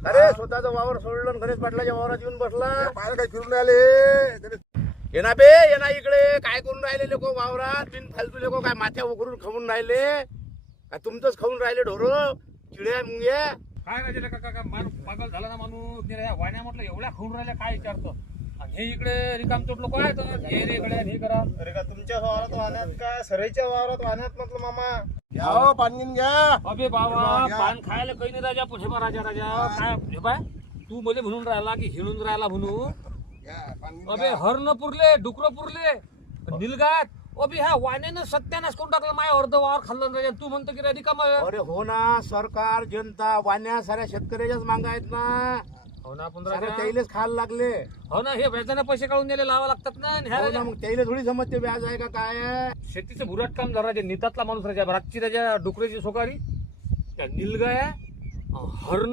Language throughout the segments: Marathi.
अरे स्वतःचा वावर सोडलं आणि गणेश पाटलाच्या वावरात येऊन बसला. पाहिलं काय फिरून आले ये ना बे, ये ना इकडे. काय करून राहिले लोक वावरात? बिन फालतू लोक काय माथ्या उकरून खाऊन राहिले? काय तुमचंच खाऊन राहिले ढोरं चिड्या मुंग्या? काय राहिले काका माणूस पागल झाला ना माणूस. वाण्या म्हटलं एवढ्या खाऊन राहिल्या काय विचारतो. आणि हे इकडे रिकामचोट लोक आहेत हे रे इकडे हे करा. अरे का तुमच्या वावरात वाहण्यात काय सराईच्या वावरात वाहण्यात म्हटलं मामा. घ्या हो, पाणी घेऊन घ्या. अबे बाबा पान खायला काही नाही राजा पुढे राजा राजा काय हे पाय तू मध्ये म्हणून राहिला की हिणून राहिला म्हणून. घ्या, पाणी घेऊन अबे हरण पुरले डुकर पुरले निलगात. अबे ह्या वाण्यानं सत्यानाश करून टाकलं माझ्या अर्ध वावर खाल्लं राजा. तू म्हणतो की रिकाम. अरे हो ना, सरकार जनता वाण्या साऱ्या शेतकऱ्याच्याच मागा आहेत ना. हो ना आपण साऱ्या राजा. त्याइलेच खायला लागले. हो ना हे व्याजाने पैसे काढून दिले लावा लागतात ना. आणि ह्या हो राजा ना, मग त्याला थोडी समजते व्याज आहे का काय आहे. शेतीचं बुराट काम झालं राजा. नितातला माणूस राजा रातची राजा डुकऱ्याची सोकारी त्या निलगाया हरण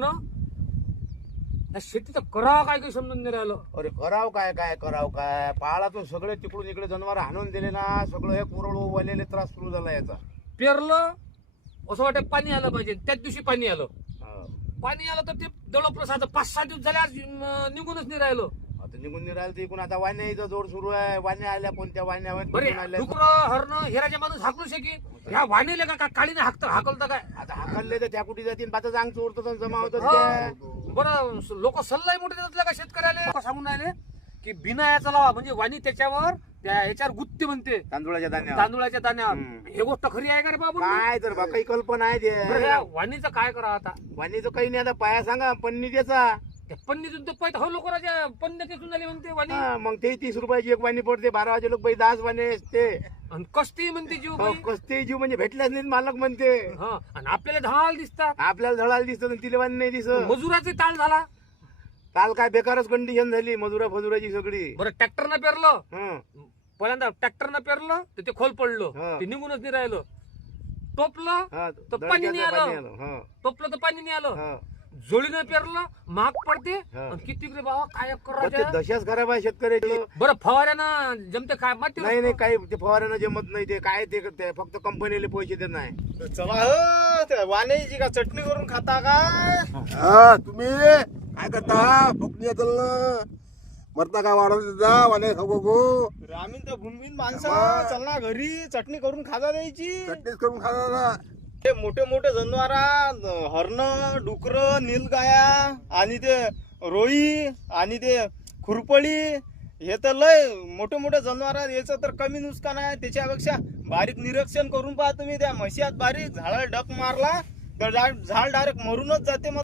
शेतीचं करा काय काही समजून नाही राहिलं. अरे कराव काय काय कराव काय. पाळातून सगळे तिकडून इकडे जनावर हाणून दिले ना. सगळं हे कोरड वालेले त्रास सुरू झाला याचा. पेरलं असं वाटतं पाणी आलं पाहिजे. त्याच दिवशी पाणी आलं. हा. पाणी आलं तर ते दळपलं आता 5-6 दिवस झाले आज निघूनच नाही राहिलं. आता निघून नाही राहिलं तर इकडून आता वाण्याचा जोर सुरू आहे. वाण्या आल्या कोणत्या वाण्या आहेत, बरे कुठून आल्या. डुकर हरण हेराचे माणूस हाकलू शकी. ह्या वाणीले का काळीने हाकलतं काय. आता हाकलले तर त्या कुठे जातील. पाच अंग चोरतात आणि जमा होतात हो. त्या. बरं लोक सल्लाही मोठे देतात का शेतकऱ्याला. लोकं सांगून राहिले की बिना याचा लावा म्हणजे वाणी त्याच्यावर त्या याच्यावर गुत्ती म्हणते तांदूळाच्या दाण्या. तांदूळाच्या दाण्यावर. हे गोष्ट खरी आहे का रे बाबू. काय तर बा काही कल्पना आहे बरं, ते. ह्या वाणीचं काय करा आता. वाणीचं काही नाही. आता पाया सांगा पन्नी त्याचा. त्या पन्नीतून तर पैसे हो लोक राजा पन्नीतून झाले म्हणते वाणी. हा, मग ते 30 रुपयाची एक वाणी पडते. 12 वाजे लोक बाई 10 वाणे असते. आणि कष्टी म्हणते जीव हो, बाई. कस्ते जीव म्हणजे भेटल्याच नाही मालक म्हणते. हा आणि आपल्याला ढाल दिसतात. आपल्याला धडाला दिसत आणि तिला वाणी नाही दिसत. मजुराचे ताल झाला. काल काय बेकारच कंडिशन झाली मजुरा फजुराची सगळी. बरं ट्रॅक्टरनं पेरलं. हं. पहिल्यांदा ट्रॅक्टरनं पेरलं तर ते खोल पडलं. हा. ते निघूनच नाही राहिलं. टोपलं हा, तर पाणी नाही दडक्याचं आलं. हं, टोपलं तर पाणी नाही आलं. हं. जोडीनं पेरलं महाग पडते. हा. आणि किती रे बाबा काय पण ते करायचं. दशाच खराब आहे शेतकऱ्याची. बरं फवाऱ्यानं जमते काय माहिती नाही नाही काही ते फवाऱ्यानं जमत नाही. ते काय ते फक्त कंपनीला पैसे देत नाही. चला हो त्या वाण्याची का चटणी करून खाता काय. हा, तुम्ही काय करता फुकणी येतं मरता काय वाढवत जा वाणे खाऊ गो. आम्ही तर भूनभीन माणसं आम्हा. चल ना घरी चटणी करून खाता द्यायची. चटणीच करून खाजा ना. ते मोठे मोठे जनावर हरण डुकर नीलगाया आणि ते रोई आणि ते खुरपळी हे तर लय मोठे मोठे जनावर. याचं तर कमी नुकसान आहे. त्याच्यापेक्षा बारीक निरीक्षण करून पहा तुम्ही. त्या म्हशीत बारीक झाडाला डक मारला तर झाड डायरेक्ट मरूनच जाते.